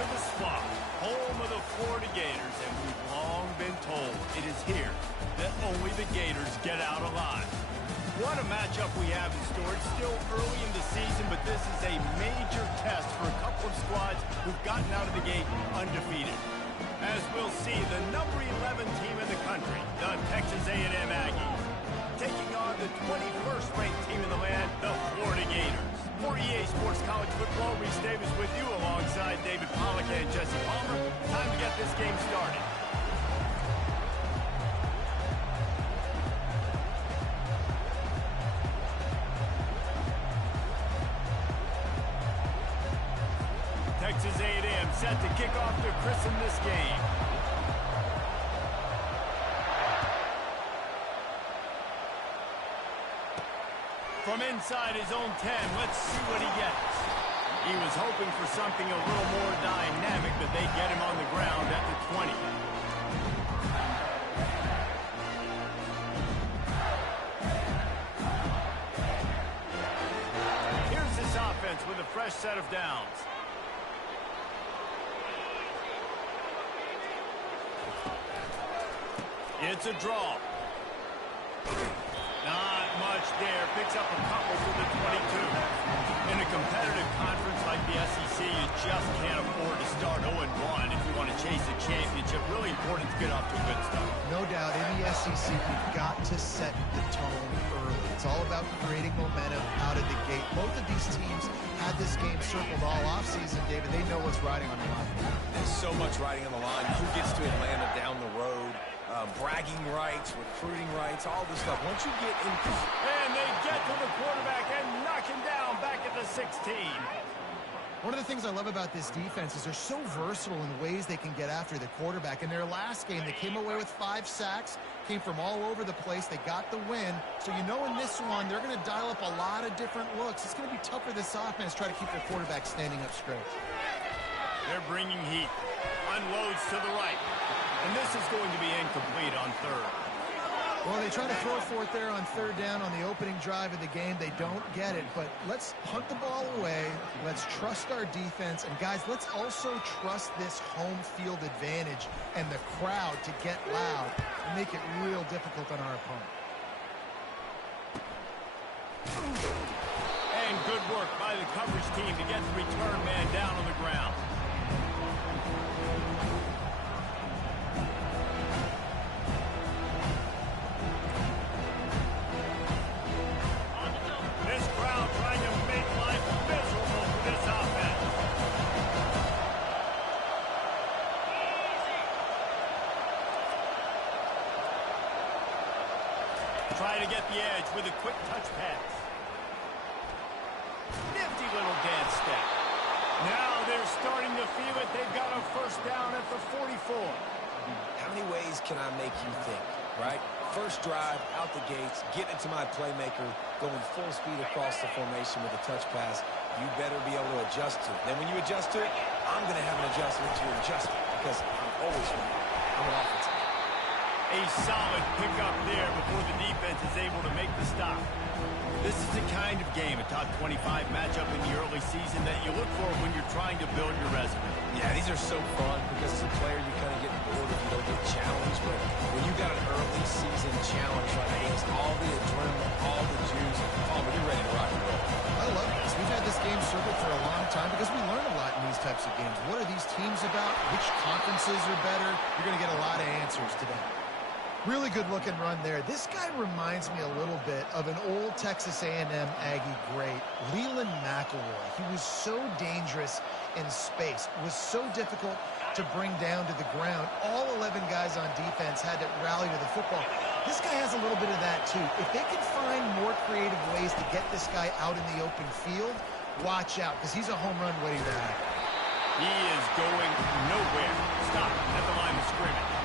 to the spot, home of the Florida Gators, and we've long been told it is here that only the Gators get out alive. What a matchup we have in store. It's still early in the season, but this is a major test for a couple of squads who've gotten out of the gate undefeated. As we'll see, the number 11 team in the country, the Texas A&M Aggies, taking on the 21st ranked team in the land, the Florida Gators. For EA Sports College Football, Reese Davis with you alongside David Pollack and Jesse Palmer. Time to get this game started. Texas A&M set to kick off to christen this game. From inside his own 10, let's see what he gets. He was hoping for something a little more dynamic, but they get him on the ground at the 20. Here's this offense with a fresh set of downs. It's a draw. Not much there. Picks up a couple to the 22. In a competitive conference like the SEC, you just can't afford to start 0-1 if you want to chase a championship. Really important to get off to a good start. No doubt, in the SEC, you've got to set the tone early. It's all about creating momentum out of the gate. Both of these teams had this game circled all offseason, David. They know what's riding on the line. There's so much riding on the line. Who gets to Atlanta down the road? Bragging rights, recruiting rights, all this stuff. Once you get into... And they get to the quarterback and knock him down back at the 16. One of the things I love about this defense is they're so versatile in the ways they can get after the quarterback. In their last game, they came away with 5 sacks, came from all over the place. They got the win. So you know in this one, they're going to dial up a lot of different looks. It's going to be tough for this offense to try to keep their quarterback standing up straight. They're bringing heat. Unloads to the right. And this is going to be incomplete on third. Well, they try to throw for it there on third down on the opening drive of the game. They don't get it, but let's punt the ball away. Let's trust our defense. And, guys, let's also trust this home field advantage and the crowd to get loud and make it real difficult on our opponent. And good work by the coverage team to get the return man down on the ground. This crowd trying to make life miserable for this offense. Try to get the edge with a quick touch pass. Nifty little dance step. Now they're starting to feel it. They've got a first down at the 44. How many ways can I make you think, right? First drive, out the gates, getting it to my playmaker, going full speed across the formation with a touch pass. You better be able to adjust to it. Then when you adjust to it, I'm going to have an adjustment to your adjustment because I'm always winning. I'm an offensive guy. A solid pickup there before the defense is able to make the stop. This is the kind of game, a top 25 matchup in the early season that you look for when you're trying to build your resume. Yeah, these are so fun because as a player you kind of get bored if you don't get challenged. But when you got an early season challenge like this, all the adrenaline, all the juice, you're ready to rock and roll. I love this. We've had this game circled for a long time because we learn a lot in these types of games. What are these teams about? Which conferences are better? You're going to get a lot of answers today. Really good looking run there. This guy reminds me a little bit of an old Texas A&M Aggie great, Leland McElroy. He was so dangerous in space, was so difficult to bring down to the ground. All 11 guys on defense had to rally to the football. This guy has a little bit of that too. If they can find more creative ways to get this guy out in the open field, watch out, because he's a home run waiting to happen. He is going nowhere. Stop at the line of scrimmage.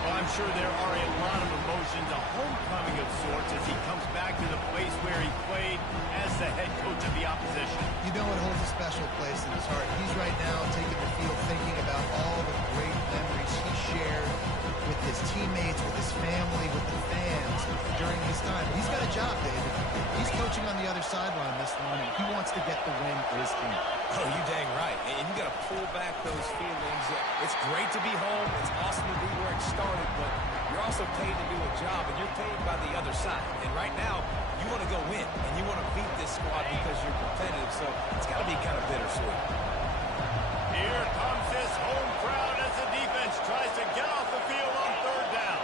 Well, I'm sure there are a lot of emotions, a homecoming of sorts as he comes back to the place where he played as the head coach of the opposition. You know it holds a special place in his heart. He's right now taking the field thinking about all the great memories he shared with his teammates, with his family, with the fans during his time. He's got a job, David. He's coaching on the other sideline this one, and he wants to get the win for his team. Oh, you dang right. And you got to pull back those feelings. It's great to be home. It's awesome to be where it started, but you're also paid to do a job, and you're paid by the other side. And right now, you want to go win, and you want to beat this squad because you're competitive, so it's got to be kind of bittersweet. Here comes this home crowd as the defense tries to get off the field on third down.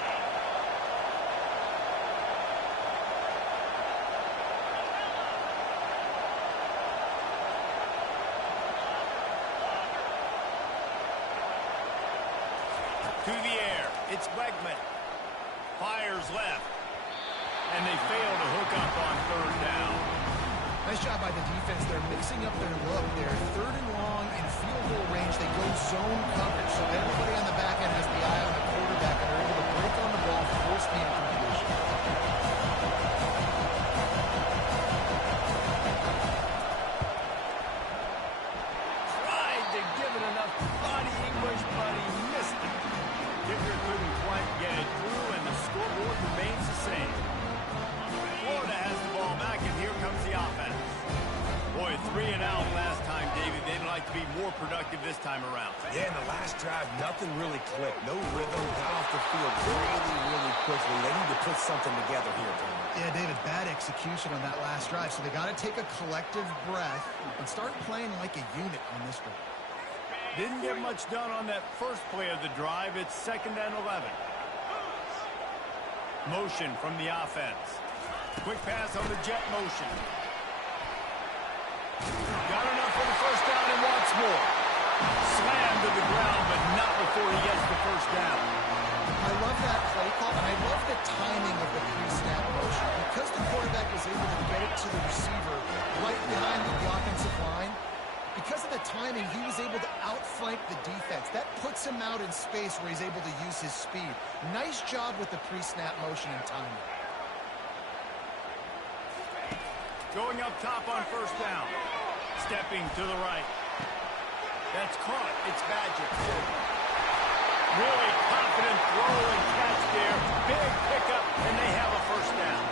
To the air, it's Wegman. Fires left. And they fail to hook up on third down. Nice job by the defense. They're mixing up their look. They're third and long in field goal range. They go zone coverage. So everybody on the back end has the eye on the quarterback and are able to break on the ball, force the incompletion. Tried to give it enough body English, but he missed it. Kicker couldn't quite get it through, and the scoreboard remains the same. Florida has the ball back, and here comes the offense. Boy, 3 and out last time, David. They'd like to be more productive this time around. Yeah, in the last drive, nothing really clicked. No rhythm, got off the field really quickly. They need to put something together here, Tony. Yeah, David, bad execution on that last drive. So they got to take a collective breath and start playing like a unit on this one. Didn't get much done on that first play of the drive. It's 2nd and 11. Motion from the offense. Quick pass on the jet motion. Got enough for the first down and wants more. Slammed to the ground, but not before he gets the first down. I love that play call, and I love the timing of the pre-snap motion. Because the quarterback was able to get it to the receiver right behind the offensive line, because of the timing, he was able to outflank the defense. That puts him out in space where he's able to use his speed. Nice job with the pre-snap motion and timing. Going up top on first down. Stepping to the right. That's caught. It's Badger. Really confident throw and catch there. Big pickup, and they have a first down.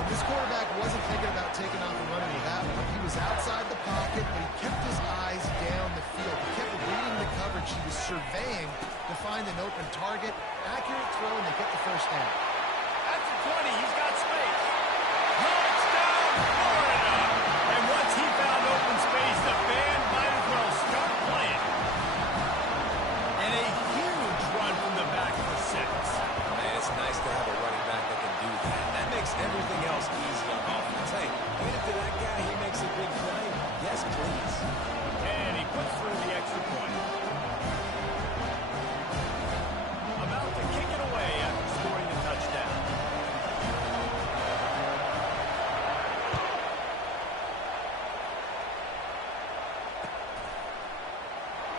And this quarterback wasn't thinking about taking off and running with that one. He was outside the pocket, but he kept his eyes down the field. He kept reading the coverage. He was surveying to find an open target. Accurate throw, and they get the first down. At the 20, he's got space. Touchdown, Florida! And once he found open space, the band might as well start playing. And a huge run from the back for 6. Man, it's nice to have a running back that can do that. That makes everything else easy on offense. Hey, get it to that guy. He makes a big play. Yes, please. And he puts through the extra point. About to kick it away after scoring the touchdown.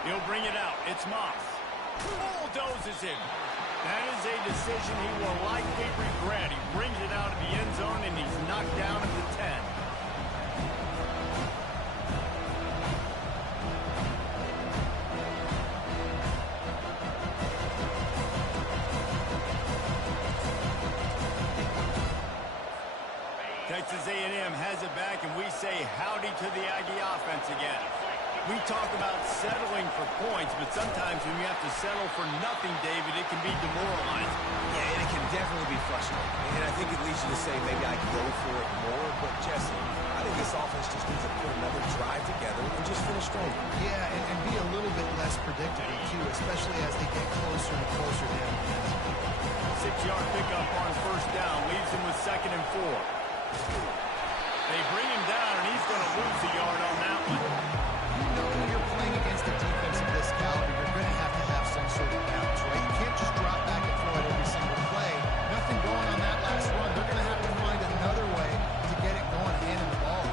He'll bring it out. It's Moss. Bulldozes him. That is a decision he will likely regret. He brings it out of the end zone, and he's knocked down at the 10. Texas A&M has it back, and we say howdy to the Aggie offense again. We talk about settling for points, but sometimes when you have to settle for nothing, David, it can be demoralizing. Yeah, and it can definitely be frustrating. And I think it leads you to say maybe I go for it more. But, Jesse, I think this offense just needs to put another drive together and just finish strong. Yeah, and be a little bit less predictable, too, especially as they get closer and closer down the end. 6-yard pickup on first down leaves him with 2nd and 4. They bring him down, and he's going to lose a yard on that one. You know when you're playing against a defense of this caliber, you're going to have some sort of balance, right? You can't just drop back and throw it every single play. Nothing going on that last run. They're going to have to find another way to get it going, handing the ball.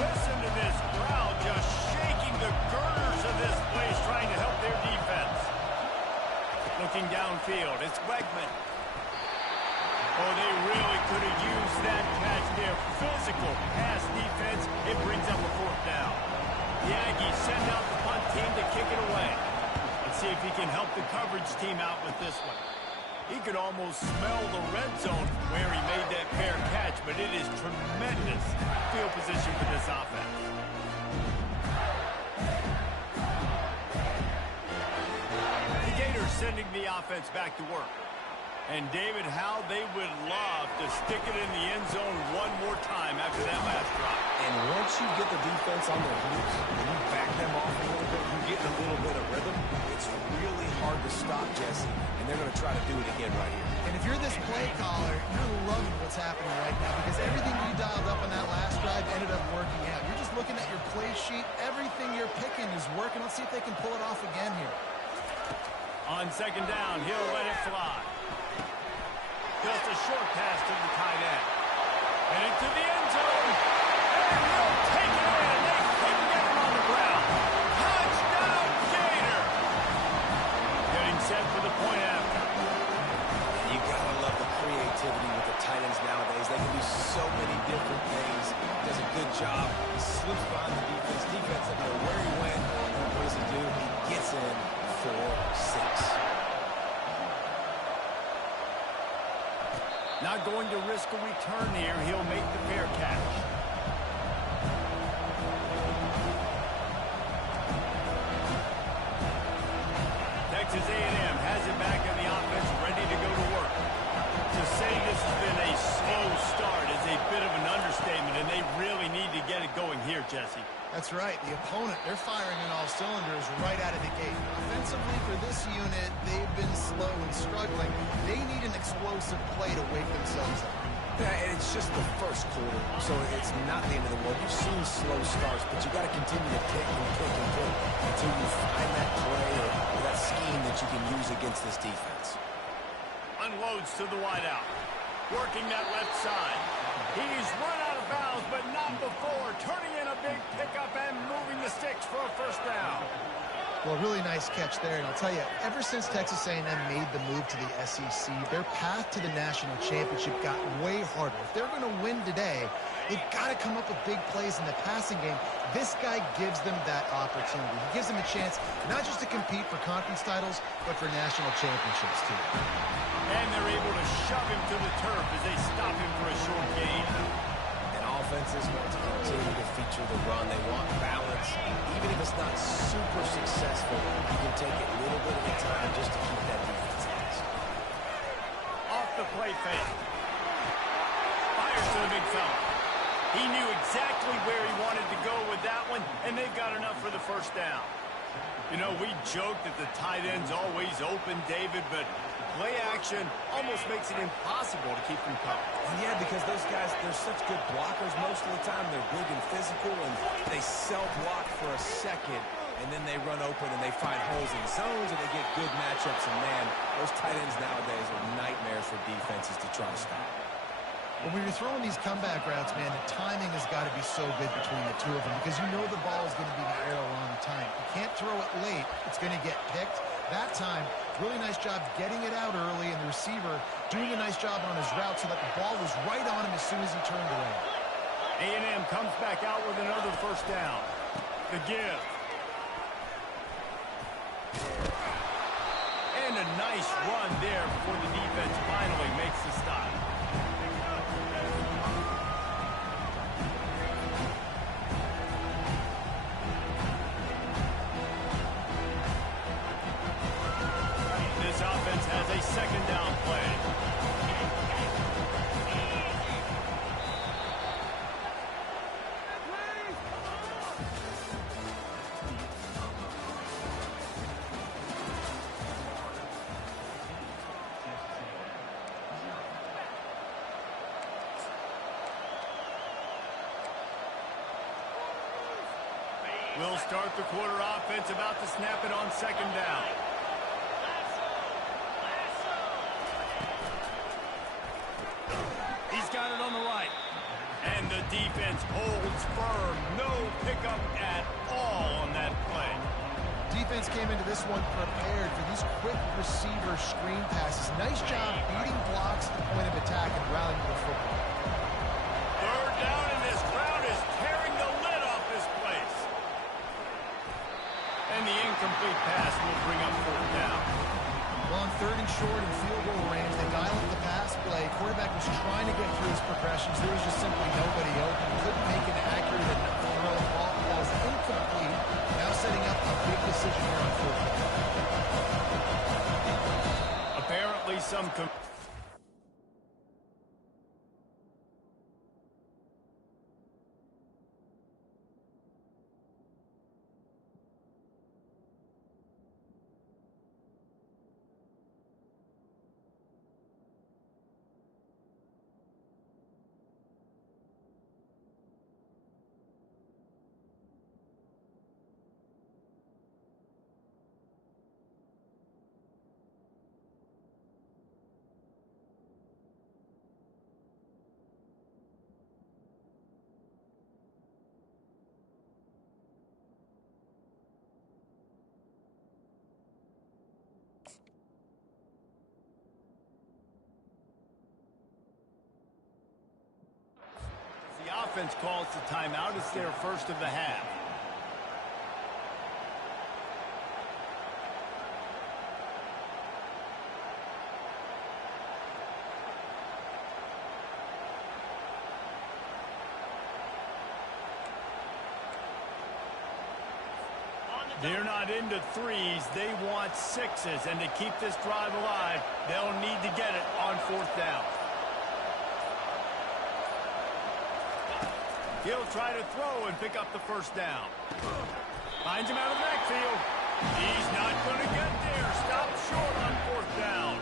Listen to this crowd just shaking the girders of this place, trying to help their defense. Looking downfield, it's Wegman. Oh, they really could have used that catch there. Physical pass defense. It brings up a fourth down. The Aggies send out the punt team to kick it away. Let's see if he can help the coverage team out with this one. He could almost smell the red zone where he made that fair catch, but it is tremendous field position for this offense. The Gators sending the offense back to work. And, David, how they would love to stick it in the end zone one more time after that last drop. And once you get the defense on their heels and you back them off a little bit, you get in a little bit of rhythm, it's really hard to stop, Jesse, and they're going to try to do it again right here. And if you're this play caller, you're loving what's happening right now because everything you dialed up on that last drive ended up working out. You're just looking at your play sheet. Everything you're picking is working. Let's see if they can pull it off again here. On second down, he'll let it fly. Just a short pass to the tight end. And into the end zone. And he'll take it in. They couldn't get him on the ground. Touchdown, Gator. Getting set for the point after. You gotta love the creativity with the tight ends nowadays. They can do so many different things. He does a good job. He slips behind the defense. Defense doesn't know where he went. What does he do? He gets in for 6. Not going to risk a return here. He'll make the fair catch. Texas A&M has it back in the offense, ready to go to work. To say this has been a slow start is a bit of an understatement, and they really need to get it going here, Jesse. That's right. The opponent, they're firing on all cylinders right out of the gate. Offensively for this unit, they've been slow and struggling. They need an explosive play to wake themselves up. Yeah, and it's just the first quarter, so it's not the end of the world. You've seen slow starts, but you got to continue to pick and pick and pick until you find that play or that scheme that you can use against this defense. Unloads to the wideout. Working that left side. He's run out of bounds, but not before. Turning in a big pickup and moving the sticks for a first down. Well, really nice catch there. And I'll tell you, ever since Texas A&M made the move to the SEC, their path to the national championship got way harder. If they're going to win today, they've got to come up with big plays in the passing game. This guy gives them that opportunity. He gives them a chance not just to compete for conference titles, but for national championships, too. And they're able to shove him to the turf as they stop him for a short gain. And offenses want to continue to feature the run. They want balance. Even if it's not super successful, you can take it a little bit at a time just to keep that defense honest. Off the play fake. Fires to the big fella. He knew exactly where he wanted to go with that one, and they got enough for the first down. You know, we joke that the tight end's always open, David, but play action almost makes it impossible to keep them covered. Yeah, because those guys, they're such good blockers most of the time. They're big and physical, and they self-block for a second, and then they run open and they find holes in zones, and they get good matchups. And, man, those tight ends nowadays are nightmares for defenses to try to stop. When you're throwing these comeback routes, man, the timing has got to be so good between the two of them because you know the ball is going to be in the air a long time. You can't throw it late. It's going to get picked. That time, really nice job getting it out early, and the receiver doing a nice job on his route so that the ball was right on him as soon as he turned away. A&M comes back out with another first down. The give. And a nice run there before the defense finally makes the stop. This offense has a second down play. We'll start the quarter offense about to snap it on second down. He's got it on the right. And the defense holds firm. No pickup at all on that play. Defense came into this one prepared for these quick receiver screen passes. Nice job beating blocks at the point of attack and rallying to the football. Third down, and this crowd is tearing the lid off this place. And the incomplete pass will bring up fourth down. Well, on third and short and field goal range, they dial up the pass play. Quarterback was trying to get through his progressions. There was just simply nobody open. Couldn't make an accurate enough throw. The ball was incomplete. Now setting up a big decision here on fourth down. Apparently some... The offense calls the timeout. It's their first of the half. They're not into threes. They want sixes. And to keep this drive alive, they'll need to get it on fourth down. He'll try to throw and pick up the first down. Finds him out of the backfield. He's not going to get there. Stop short on fourth down.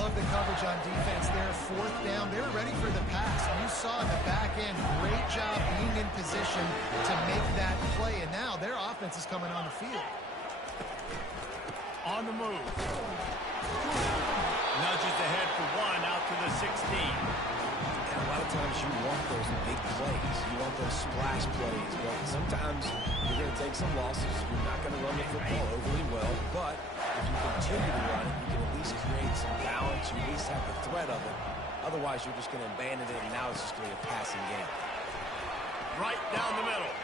Love the coverage on defense there. Fourth down. They were ready for the pass. You saw in the back end, great job being in position to make that play. And now their offense is coming on the field. On the move. Nudges ahead for one out to the 16. And a lot of times you want those big plays. You want those splash plays. But sometimes you're going to take some losses. You're not going to run the football overly well. But if you continue to run it, you can at least create some balance. You at least have the threat of it. Otherwise, you're just going to abandon it, and now it's just going to be a passing game. Right down the middle.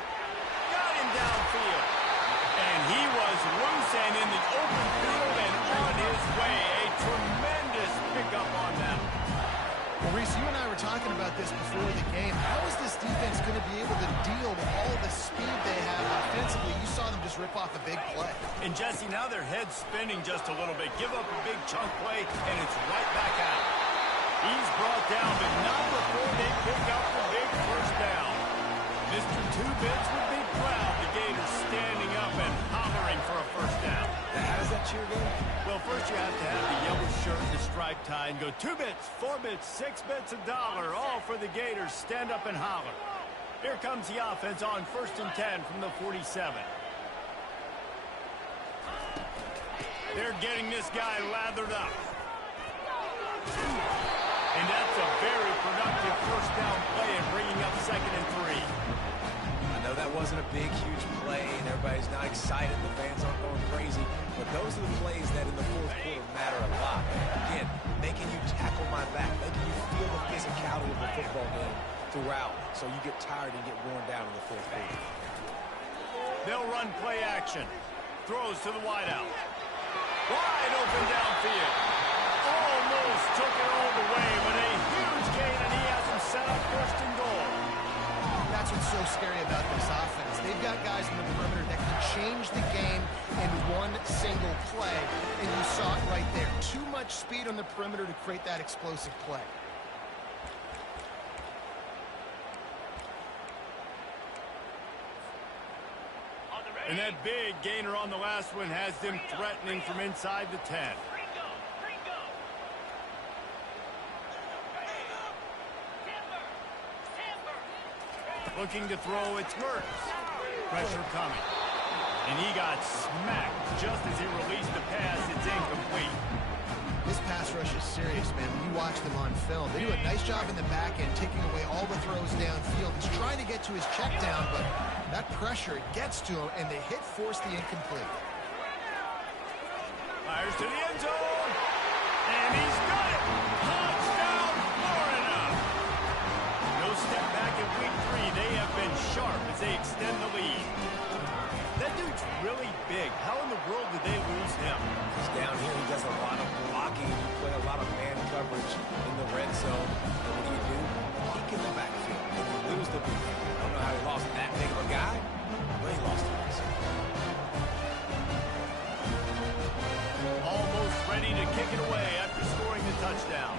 Got him downfield. And he was loose and in the open field and on his way. A tremendous pickup on that. Well, Reese, you and I were talking about this before the game. How is this defense going to be able to deal with all the speed they have offensively? You saw them just rip off a big play. And, Jesse, now their head's spinning just a little bit. Give up a big chunk play, and it's right back out. He's brought down, but not before they pick up the big first down. Mr. Two-Bits would be proud. The Gators standing up and hollering for a first down. Now, how does that cheer go? Well, first you have to have the yellow shirt and the striped tie and go 2 bits, 4 bits, 6 bits, $1, all for the Gators. Stand up and holler. Here comes the offense on 1st and 10 from the 47. They're getting this guy lathered up. And that's a very productive first down play and bringing up 2nd and 3. I know that wasn't a big, huge play, and everybody's not excited. The fans aren't going crazy. But those are the plays that in the fourth quarter matter a lot. Again, making you tackle my back, making you feel the physicality of the football game throughout, so you get tired and get worn down in the fourth quarter. They'll run play action. Throws to the wideout. Wide open downfield. Almost took it all the way, but a huge gain, and he has him set up 1st and goal. That's what's so scary about this offense. They've got guys in the perimeter that can change the game in one single play, and you saw it right there. Too much speed on the perimeter to create that explosive play. And that big gainer on the last one has them threatening from inside the 10. Looking to throw, it's Mertz. Pressure coming. And he got smacked just as he released the pass. It's incomplete. This pass rush is serious, man. When you watch them on film, they do a nice job in the back end, taking away all the throws downfield. He's trying to get to his check down, but that pressure, it gets to him, and the hit forced the incomplete. to the end zone. And he's got it. Touchdown, Florida. No step back in week 3. They have been sharp as they extend the lead. That dude's really big. How in the world did they lose him? He's down here. He does a lot of blocking. You play a lot of man coverage in the red zone. And what do? Peek in the backfield. And you lose the big. I don't know how he lost that big of a guy, but he lost him. Almost ready to kick it away after scoring the touchdown.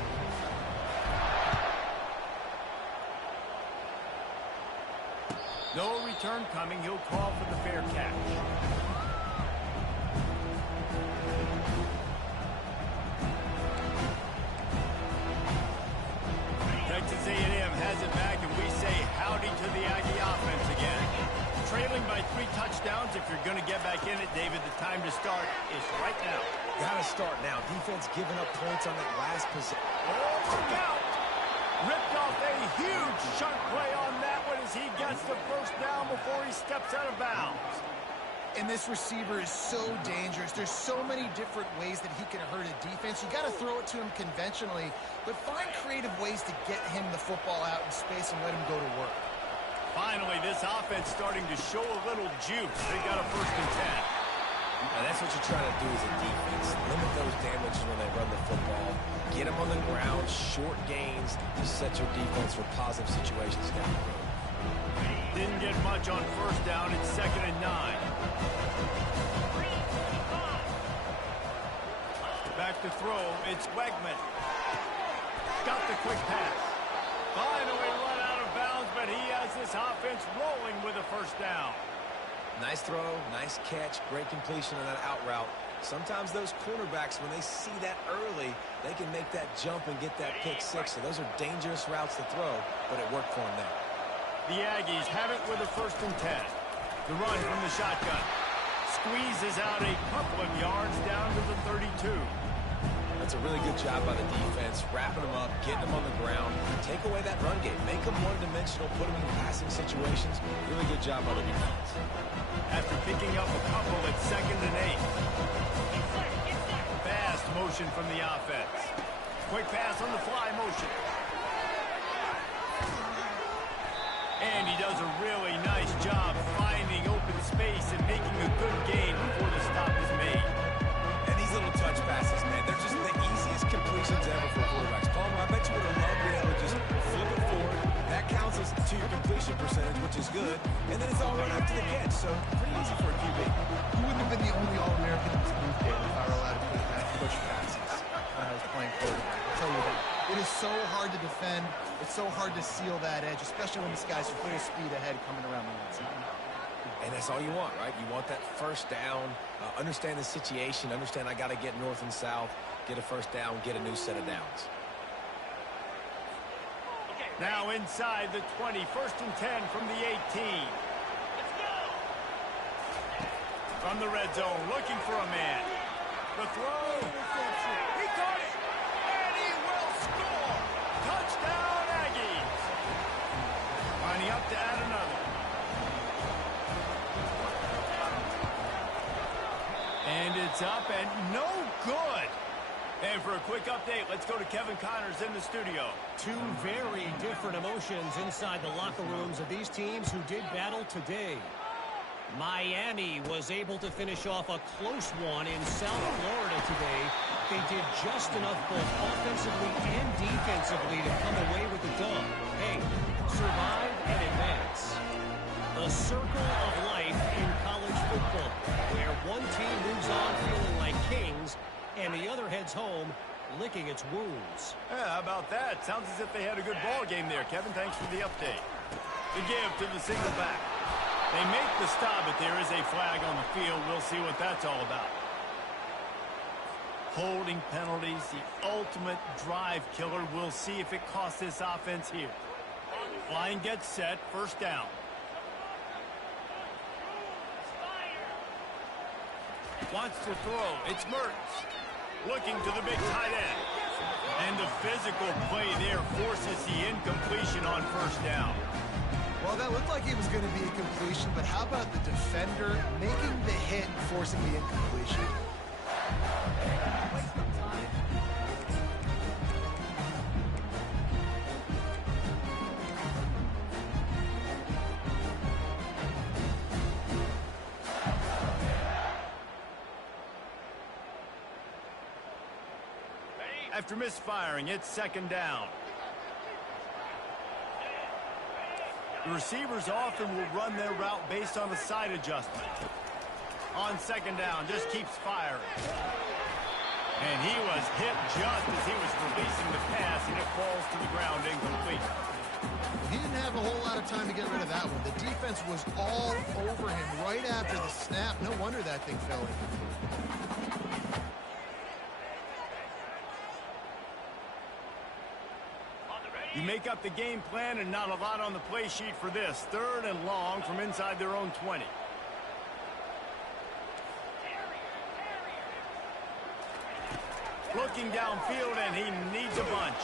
No return coming. He'll call for the fair catch. Texas A&M has it back, and we say howdy to the Aggie offense again. Trailing by 3 touchdowns. If you're going to get back in it, David, the time to start is right now. Got to start now. Defense giving up points on that last possession. Oh, look out! Ripped off a huge chunk play on that one as he gets the first down before he steps out of bounds. And this receiver is so dangerous. There's so many different ways that he can hurt a defense. You got to throw it to him conventionally, but find creative ways to get him the football out in space and let him go to work. Finally, this offense starting to show a little juice. They got a 1st and 10. Now, that's what you're trying to do as a defense. Limit those damages when they run the football. Get them on the ground, short gains to set your defense for positive situations down the road. Didn't get much on 1st down. It's 2nd and 9. Back to throw. It's Wegman. Got the quick pass. Finally run out of bounds, but he has this offense rolling with a 1st down. Nice throw, nice catch, great completion on that out route. Sometimes those cornerbacks, when they see that early, they can make that jump and get that pick 6. So those are dangerous routes to throw, but it worked for them there. The Aggies have it with a 1st and 10. The run from the shotgun. Squeezes out a couple of yards down to the 32. That's a really good job by the defense, wrapping them up, getting them on the ground. Take away that run game. Make them one-dimensional, put them in passing situations. Really good job by the defense. After picking up a couple, it's 2nd and 8. Fast motion from the offense. Quick pass on the fly motion. And he does a really nice job finding open space and making a good gain before the stop is made. And these little touch passes, man, they're just the easiest completions ever for quarterbacks. Palmer, I bet you would have loved being able to just flip it forward. That counts as to your completion percentage, which is good. And then it's all right up to the catch, so pretty easy for a QB. You wouldn't have been the only All-American in this move game if I were allowed to put that push passes when I was playing quarterback. I'll tell you that. It is so hard to defend. It's so hard to seal that edge, especially when this guy's full speed ahead coming around the outside. And that's all you want, right? You want that 1st down, understand the situation, understand I got to get north and south, get a 1st down, get a new set of downs. Now inside the 20, 1st and 10 from the 18. From the red zone, looking for a man. The throw. He caught it. And he will score. Touchdown, Aggies. Lining up to add another. And it's up and no good. And for a quick update, let's go to Kevin Connors in the studio. 2 very different emotions inside the locker rooms of these teams who did battle today. Miami was able to finish off a close one in South Florida today. They did just enough both offensively and defensively to come away with the dub. Hey, survive and advance. The circle of life in college football, where one team moves on feeling like kings and the other heads home licking its wounds. Yeah, how about that? Sounds as if they had a good ball game there. Kevin, thanks for the update. The give to the single back. They make the stop, but there is a flag on the field. We'll see what that's all about. Holding penalties, the ultimate drive killer. We'll see if it costs this offense here. Line gets set, 1st down. Wants to throw. It's Mertz. Looking to the big tight end. And the physical play there forces the incompletion on 1st down. Well, that looked like it was going to be a completion, but how about the defender making the hit and forcing the incompletion? After misfiring, it's second down. The receivers often will run their route based on a side adjustment. On second down, just keeps firing. And he was hit just as he was releasing the pass, and it falls to the ground incomplete. He didn't have a whole lot of time to get rid of that one. The defense was all over him right after the snap. No wonder that thing fell in. You make up the game plan and not a lot on the play sheet for this. Third and long from inside their own 20. Looking downfield, and he needs a bunch.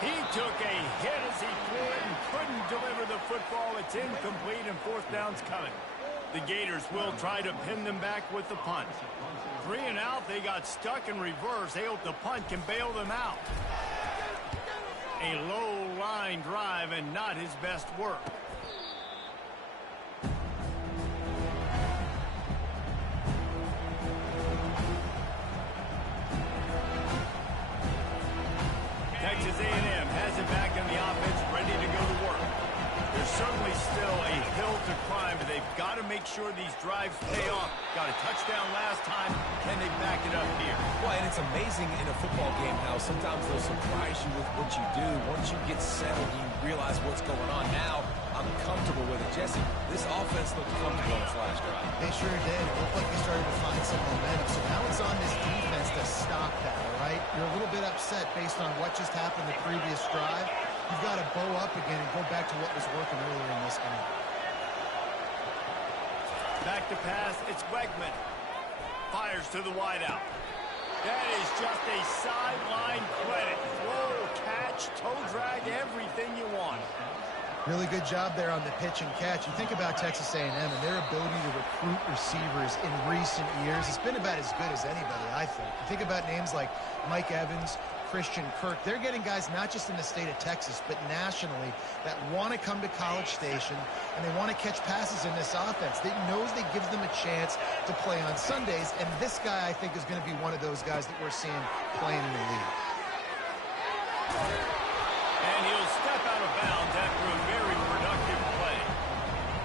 He took a hit as he threw it and couldn't deliver the football. It's incomplete, and fourth down's coming. The Gators will try to pin them back with the punt. 3 and out, they got stuck in reverse. They hope the punt can bail them out. A low line drive and not his best work. Texas A&M has it back in the offense, ready to go to work. There's certainly still a hill to climb, but they've got to make sure these drives pay off. Got a touchdown last time. Can they back it up here? Well, and it's amazing in a football game how sometimes they'll surprise you with what you do. Once you get settled, you realize what's going on. Now, I'm comfortable with it. Jesse, this offense looked comfortable on its last drive. They sure did. It looked like they started to find some momentum. So now it's on this defense to stop that, all right? You're a little bit upset based on what just happened the previous drive. You've got to bow up again and go back to what was working earlier in this game. Back to pass, it's Wegman. Fires to the wideout. That is just a sideline credit. Throw, catch, toe drag, everything you want. Really good job there on the pitch and catch. You think about Texas A&M and their ability to recruit receivers in recent years. It's been about as good as anybody, I think. You think about names like Mike Evans, Christian Kirk. They're getting guys not just in the state of Texas, but nationally that want to come to College Station and they want to catch passes in this offense. They knows that gives them a chance to play on Sundays, and this guy, I think, is going to be one of those guys that we're seeing playing in the league. And he'll step out of bounds after a very productive play.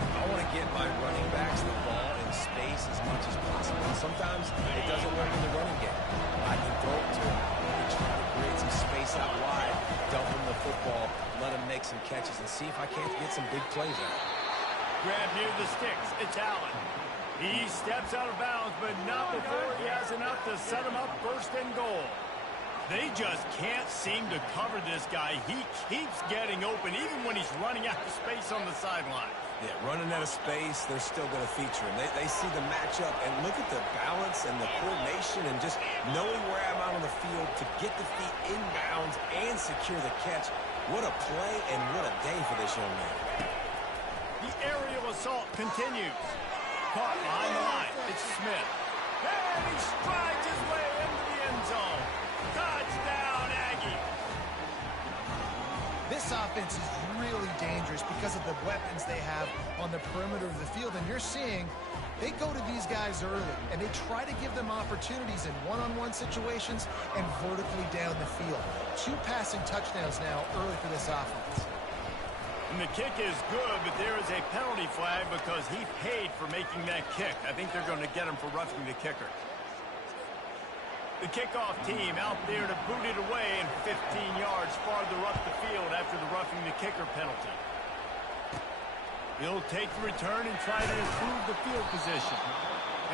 I want to get my running backs the ball in space as much as possible. Sometimes it doesn't work in the running game. I can throw it to him. Try to create some space out wide, dump him the football, let him make some catches, and see if I can't get some big plays out. Grab near the sticks. It's Allen. He steps out of bounds, but not before he has enough to set him up first and goal. They just can't seem to cover this guy. He keeps getting open, even when he's running out of space on the sideline. Yeah, running out of space, they're still going to feature him. They see the matchup, and look at the balance and the coordination and just knowing where I'm out on the field to get the feet in bounds and secure the catch. What a play and what a day for this young man. The aerial assault continues. Caught behind the line. It's Smith. And he strides his way into the end zone. Touchdown, Aggie. This offense is really dangerous because of the weapons they have on the perimeter of the field. And you're seeing they go to these guys early, and they try to give them opportunities in one-on-one situations and vertically down the field. 2 passing touchdowns now early for this offense. And the kick is good, but there is a penalty flag because he paid for making that kick. I think they're going to get him for roughing the kicker. The kickoff team out there to boot it away and 15 yards farther up the field after the roughing the kicker penalty. He'll take the return and try to improve the field position.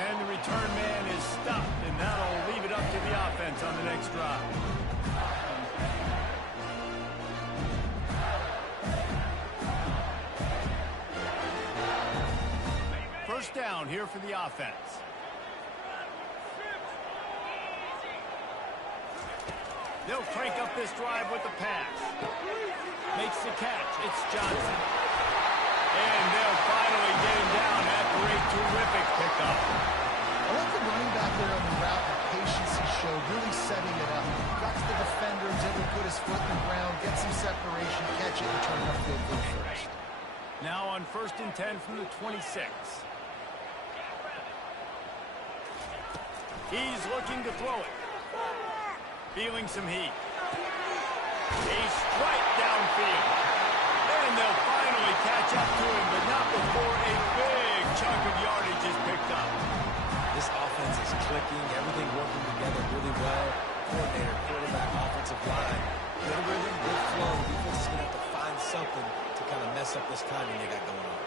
And the return man is stopped, and that'll leave it up to the offense on the next drive. First down here for the offense. They'll crank up this drive with the pass. Makes the catch. It's Johnson. And they'll finally get him down after a terrific pickup. I like the running back there on the route, the first and 10 from the 26. He's looking to throw it. Feeling some heat. A strike downfield. And they'll finally catch up to him, but not before a big chunk of yardage is picked up. This offense is clicking, everything working together really well. Coordinator, quarterback, offensive line. Good rhythm, good flow. Defense is going to have to find something to kind of mess up this timing they got going on.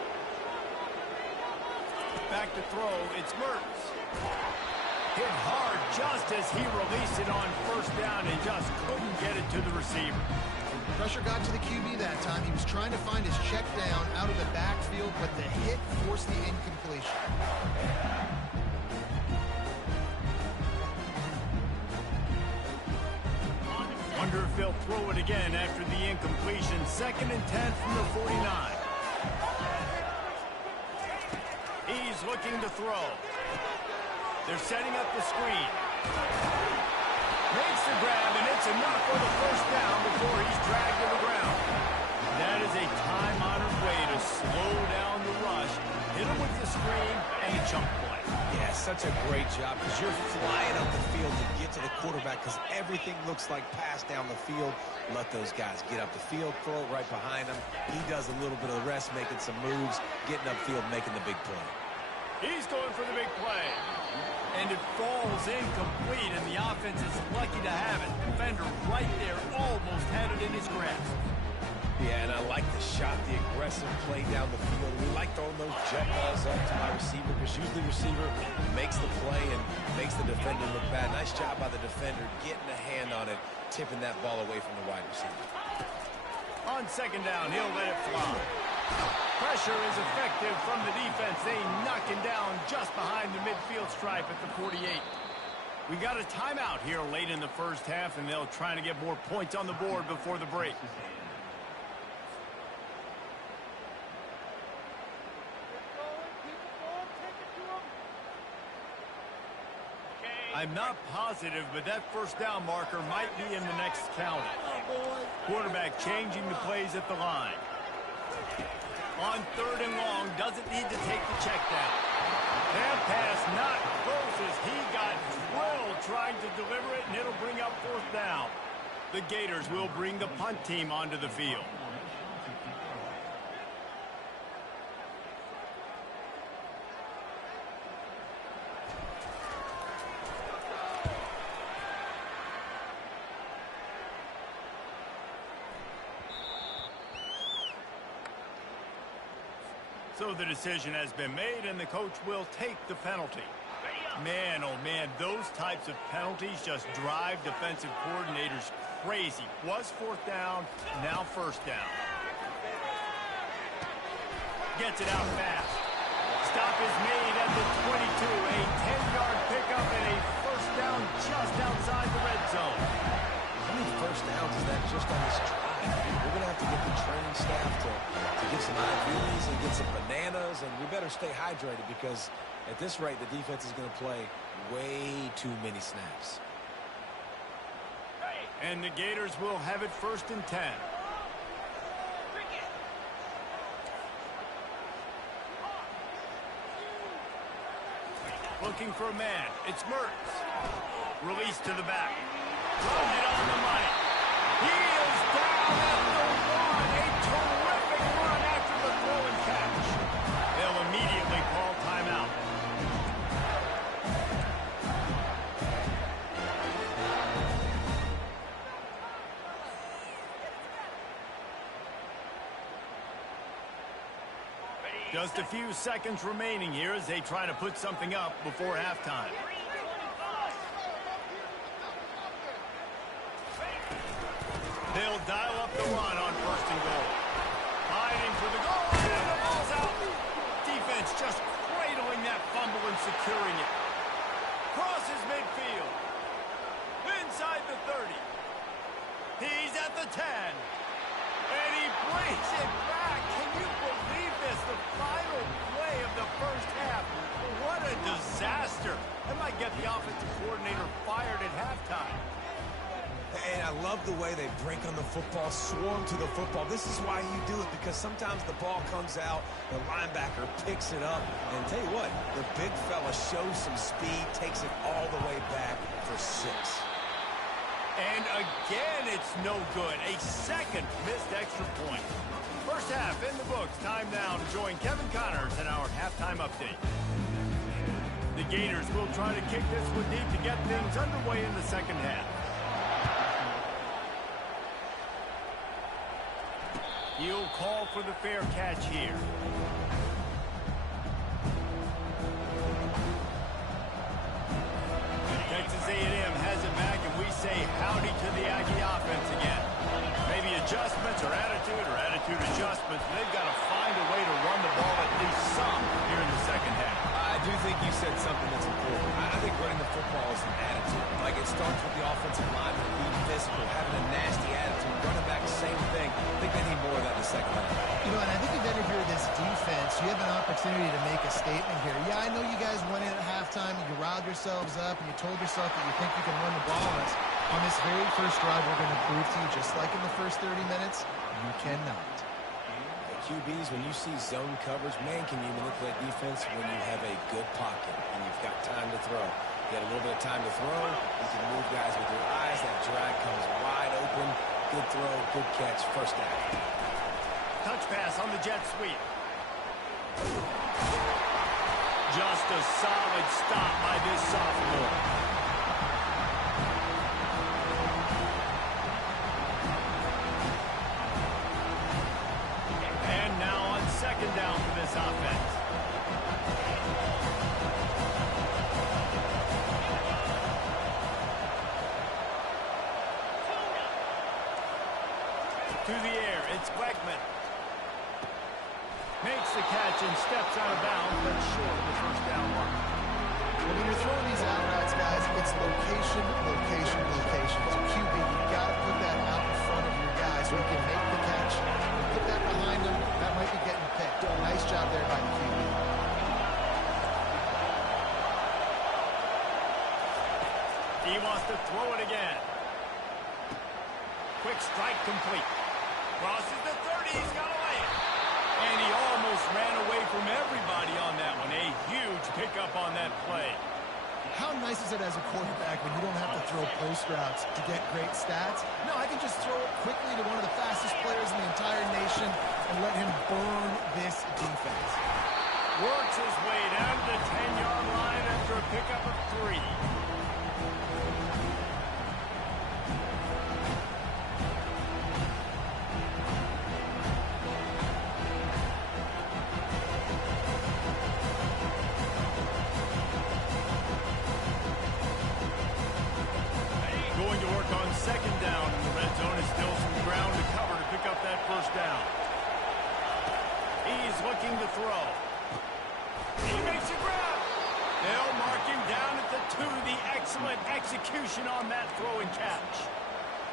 Back to throw, it's Mertz. Hit hard just as he released it on first down and just couldn't get it to the receiver. Pressure got to the QB that time. He was trying to find his check down out of the backfield, but the hit forced the incompletion. Wonder if they'll throw it again after the incompletion. Second and 10 from the 49. He's looking to throw. They're setting up the screen. Makes the grab, and it's enough for the first down before he's dragged to the ground. That is a time-honored way to slow down the rush, hit him with the screen, and a chunk play. Yeah, such a great job because you're flying up the field to get to the quarterback because everything looks like pass down the field. Let those guys get up the field, throw it right behind him. He does a little bit of the rest, making some moves, getting upfield, making the big play. He's going for the big play. And it falls incomplete, and the offense is lucky to have it. Defender right there almost had it in his grasp. Yeah, and I like the shot, the aggressive play down the field. We like throwing those jet balls up to my receiver because usually the receiver makes the play and makes the defender look bad. Nice job by the defender getting a hand on it, tipping that ball away from the wide receiver. On second down, he'll let it fly. Pressure is effective from the defense. They knock him down just behind the midfield stripe at the 48. We got a timeout here late in the first half, and they'll try to get more points on the board before the break. I'm not positive, but that first down marker might be in the next count. Quarterback changing the plays at the line. On third and long, doesn't need to take the check down. That pass not close as he got drilled trying to deliver it, and it'll bring up fourth down. The Gators will bring the punt team onto the field. So the decision has been made, and the coach will take the penalty. Man, oh man, those types of penalties just drive defensive coordinators crazy. Was fourth down, now first down. Gets it out fast. Stop is made at the 22. A 10-yard pickup and a first down just outside the red zone. How many first downs is that just on this drive? We're going to have to get the training staff to get some IVs and get some bananas, and we better stay hydrated because at this rate, the defense is going to play way too many snaps. And the Gators will have it first and 10. Looking for a man. It's Mertz. Release to the back. Right on the money. He is down at the one. A terrific run after the throw and catch. They'll immediately call timeout. Just a few seconds remaining here as they try to put something up before halftime. They'll dial up the run on first and goal. Fighting for the goal, and the ball's out. Defense just cradling that fumble and securing it. Crosses midfield. Inside the 30. He's at the 10. And he brings it back. Can you believe this? The final play of the first half. What a disaster. That might get the offensive coordinator fired at halftime. And I love the way they break on the football, swarm to the football. This is why you do it, because sometimes the ball comes out, the linebacker picks it up, and tell you what, the big fella shows some speed, takes it all the way back for 6. And again, it's no good. A second missed extra point. First half in the books. Time now to join Kevin Connors in our halftime update. The Gators will try to kick this one deep to get things underway in the second half. He'll call for the fair catch here. Texas A&M has it back, and we say howdy to the Aggie offense again. Maybe adjustments or attitude adjustments. They've got to find a way to run the ball at least some here in the second half. I do think you said something that's important. I think running the football is an attitude. Like, it starts with the offensive line being physical, having a nasty attitude. Running back, same thing. I think they need more of that in the second half. You know, and I think if any of you are this defense, you have an opportunity to make a statement here. Yeah, I know you guys went in at halftime and you riled yourselves up and you told yourself that you think you can run the ball on us. On this very first drive, we're going to prove to you, just like in the first 30 minutes, you cannot. QBs, when you see zone coverage, man, can you manipulate defense when you have a good pocket and you've got time to throw. You got a little bit of time to throw, you can move guys with your eyes, that drag comes wide open, good throw, good catch, first down. Touch pass on the jet sweep. Just a solid stop by this sophomore. Second down for this offense. To the air, it's Wegman. Makes the catch and steps out of bounds, but short of the first down mark. When you're throwing these out routes, guys, it's location, location, location. So QB, you've got to put that out in front of your guys so he can make the catch. You put that behind him, that might be getting picked. Nice job there by the QB. He wants to throw it again. Quick strike complete. Crosses the 30, he's got to lay it. And he almost ran away from everybody on that one. A huge pickup on that play. How nice is it as a quarterback when you don't have to throw post routes to get great stats? No, I can just throw it quickly to one of the fastest players in the entire nation and let him burn this defense. Works his way down to the 10-yard line after a pickup of 3. Going to work on second down in the red zone. Is still some ground to cover to pick up that first down. He's looking to throw. He makes a grab. They'll mark him down at the 2. The excellent execution on that throw and catch.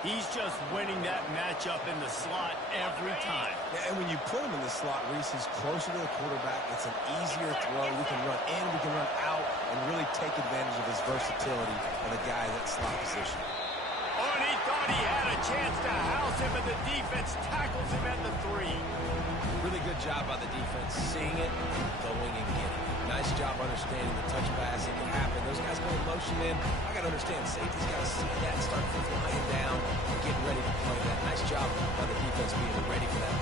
He's just winning that matchup in the slot every time. Yeah, and when you put him in the slot, Reese, he's closer to the quarterback. It's an easier throw. We can run in, we can run out, and really take advantage of his versatility of the guy in that slot position. Oh, and he thought he had a chance to house him, but the defense tackles him at the 3. Really good job by the defense, seeing it, going and getting it. Nice job understanding the touch pass. It can happen. Those guys go in motion in. I got to understand, safety's got to see that and start flying down, getting ready to play that. Nice job by the defense being ready for that.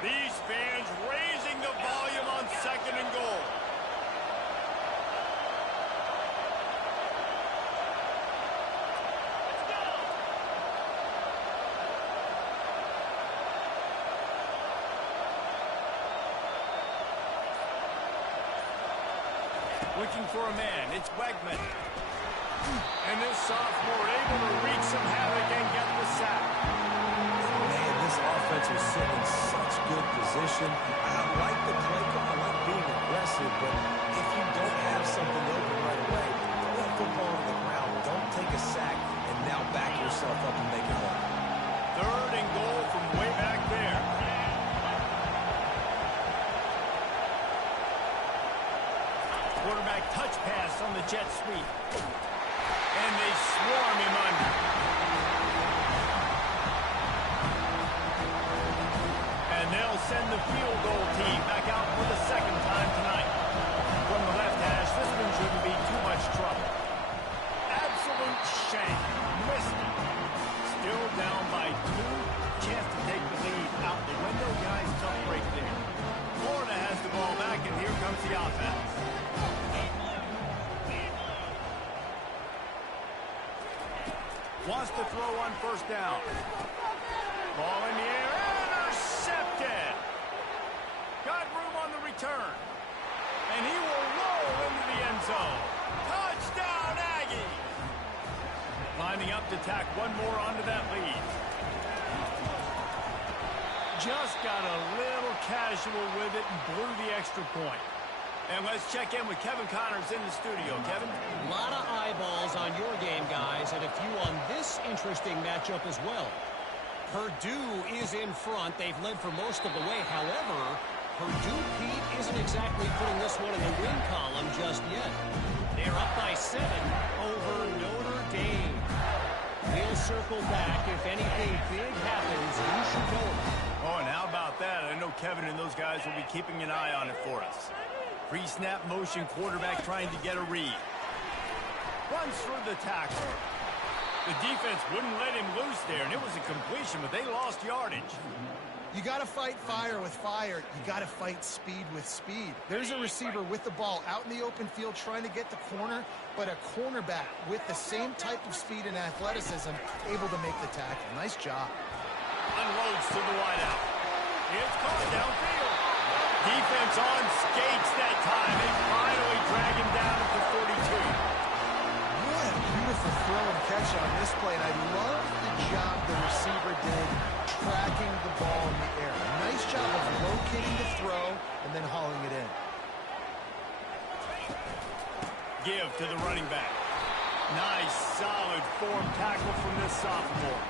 These fans raising the volume on second and goal. Looking for a man. It's Wegman. And this sophomore able to wreak some havoc and get the sack. Man, this offense was sitting in such good position. I like the play call. I like being aggressive, but if you don't have something open right away, throw that football on the ground. Don't take a sack and now back yourself up and make it home. Third and goal from way back there. Quarterback touch pass on the jet sweep. And they swarm him under. And they'll send the field goal team back out for the second time tonight. From the left hash, this one shouldn't be too much trouble. Absolute shame. Missed it. Still down by 2. Chance to take the lead out the window. Guys, tough break there. Florida has the ball back, and here comes the offense. Wants to throw on first down. Ball in the air. Intercepted. Got room on the return. And he will roll into the end zone. Touchdown, Aggies. Lining up to tack one more onto that lead. Just got a little casual with it and blew the extra point. And let's check in with Kevin Connors in the studio. Kevin? A lot of eyeballs on your game, guys, and a few on this interesting matchup as well. Purdue is in front. They've led for most of the way. However, Purdue, Pete, isn't exactly putting this one in the win column just yet. They're up by 7 over Notre Dame. We'll circle back. If anything big happens, you should know it. Oh, and how about that? I know Kevin and those guys will be keeping an eye on it for us. Pre-snap motion, quarterback trying to get a read. Runs through the tackle. The defense wouldn't let him loose there, and it was a completion, but they lost yardage. You got to fight fire with fire. You got to fight speed with speed. There's a receiver with the ball out in the open field trying to get the corner, but a cornerback with the same type of speed and athleticism able to make the tackle. Nice job. Unloads to the wideout. It's caught downfield. Defense on skates that time. They finally drag him down at the 42. What a beautiful throw and catch on this play. And I love the job the receiver did tracking the ball in the air. Nice job of locating the throw and then hauling it in. Give to the running back. Nice, solid form tackle from this sophomore.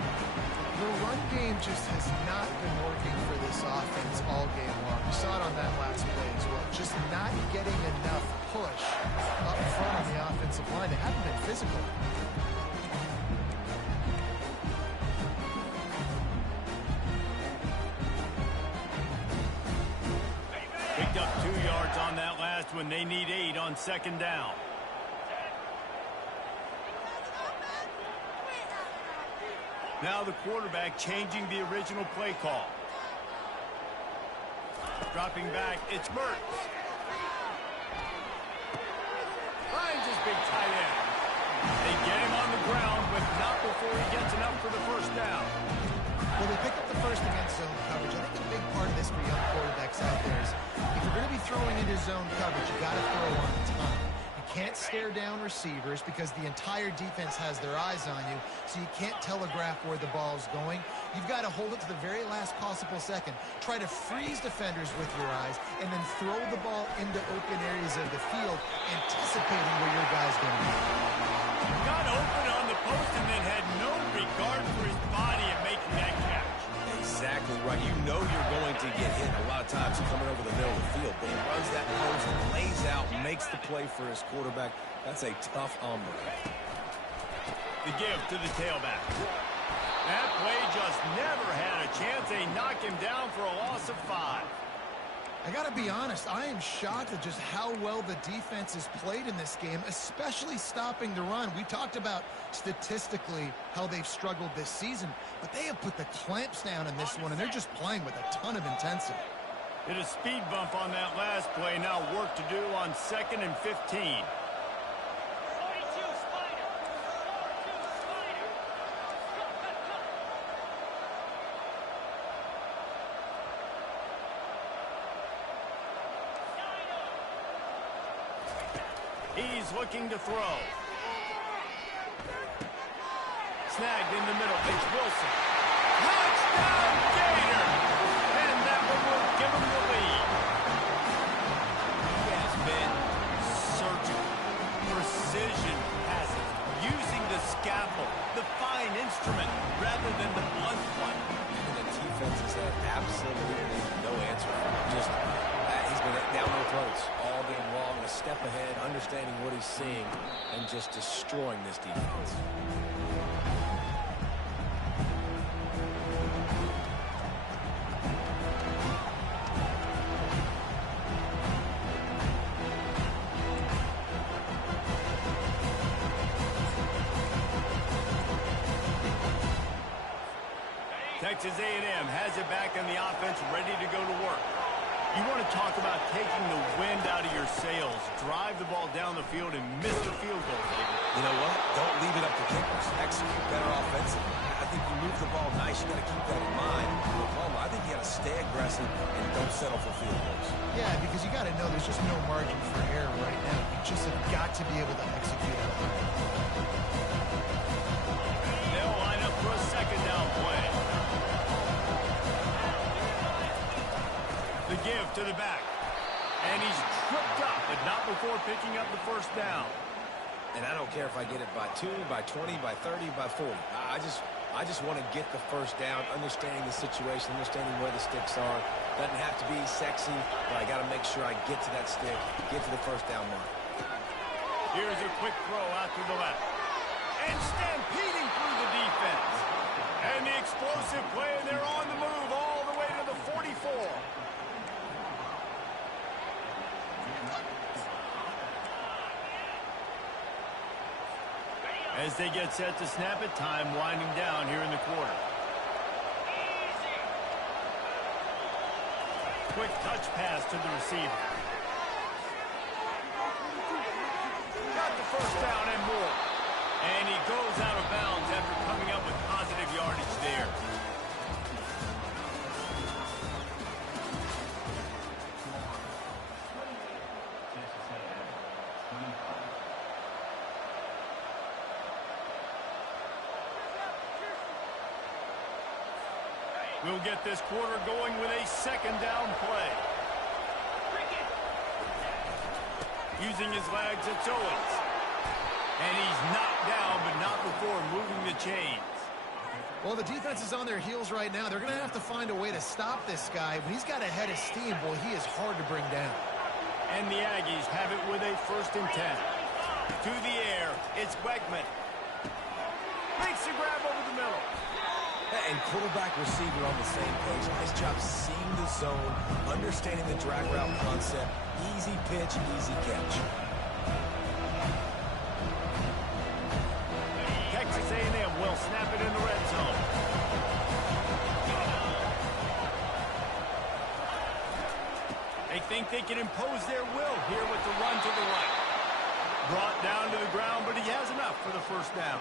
The run game just has not been working for this offense all game long. We saw it on that last play as well. Just not getting enough push up front on the offensive line. They haven't been physical. Picked up 2 yards on that last one. They need 8 on second down. Now the quarterback changing the original play call. Dropping back, it's Mertz. Finds his big tight end. They get him on the ground, but not before he gets enough for the first down. Well, they picked up the first against zone coverage. I think a big part of this for young quarterbacks out there is if you're going to be throwing into zone coverage, you got to throw on time. Can't stare down receivers because the entire defense has their eyes on you, so you can't telegraph where the ball's going. You've got to hold it to the very last possible second. Try to freeze defenders with your eyes, and then throw the ball into open areas of the field, anticipating where your guy's going to be. Got open on the post and then had no regard for his body in making that catch. Exactly right. You know you're going to get hit a lot of times coming over the middle of the field. But he runs that post, lays out, makes the play for his quarterback. That's a tough hombre. The give to the tailback. That play just never had a chance. They knock him down for a loss of 5. I got to be honest, I am shocked at just how well the defense has played in this game, especially stopping the run. We talked about statistically how they've struggled this season, but they have put the clamps down in this one, and they're just playing with a ton of intensity. Hit a speed bump on that last play. Now work to do on 2nd and 15. He's looking to throw. Snagged in the middle. It's Wilson. Touchdown, Gator! And that one will give him the lead. He has been surgical. Precision passing. Using the scalpel, the fine instrument, rather than the blunt one. And the defense has had absolutely no answer for him. Just, he's been down their throats all game long. A step ahead, understanding what he's seeing and just destroying this defense. Texas A&M has it back on the offense, ready to go to work. You want to talk about taking the wind out of your sails. Drive the ball down the field and miss the field goal, baby. You know what? Don't leave it up to kickers. Execute better offensively. I think you move the ball nice. You got to keep that in mind. I think you got to stay aggressive and don't settle for field goals. Yeah, because you got to know there's just no margin for error right now. You just have got to be able to execute at a high level. They'll line up for a second down play. The give to the back. And he's tripped up, but not before picking up the first down. And I don't care if I get it by 2, by 20, by 30, by 40. I just want to get the first down, understanding the situation, understanding where the sticks are. Doesn't have to be sexy, but I got to make sure I get to that stick, get to the first down mark. Here's a quick throw out to the left. And stampeding through the defense. And the explosive play, and they're on the move all the way to the 44. As they get set to snap it, time winding down here in the quarter. Quick touch pass to the receiver. Got the first down and more. And he goes out of bounds after coming up with positive yardage there. We'll get this quarter going with a second down play. Using his legs, it's Owens. And he's knocked down, but not before moving the chains. Well, the defense is on their heels right now. They're going to have to find a way to stop this guy. When he's got a head of steam, boy, he is hard to bring down. And the Aggies have it with a 1st and 10. To the air, it's Wegman. Makes the grab over the middle. And quarterback receiver on the same page. Nice job seeing the zone, understanding the drag route concept. Easy pitch, easy catch. Texas A&M will snap it in the red zone. They think they can impose their will here with the run to the right. Brought down to the ground, but he has enough for the first down.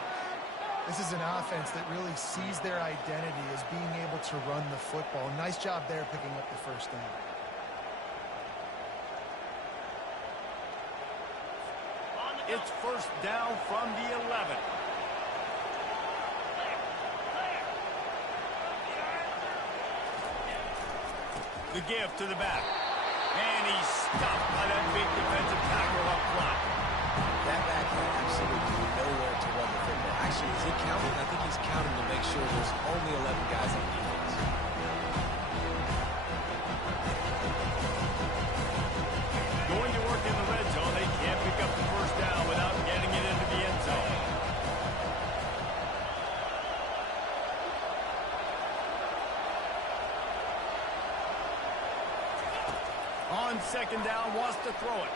This is an offense that really sees their identity as being able to run the football. Nice job there picking up the first down. It's first down from the 11. The give to the back. And he's stopped by that big defensive tackle up front. That back had absolutely nowhere to run the football. Actually, is he counting? I think he's counting to make sure there's only 11 guys on defense. Going to work in the red zone. They can't pick up the first down without getting it into the end zone. On second down, wants to throw it.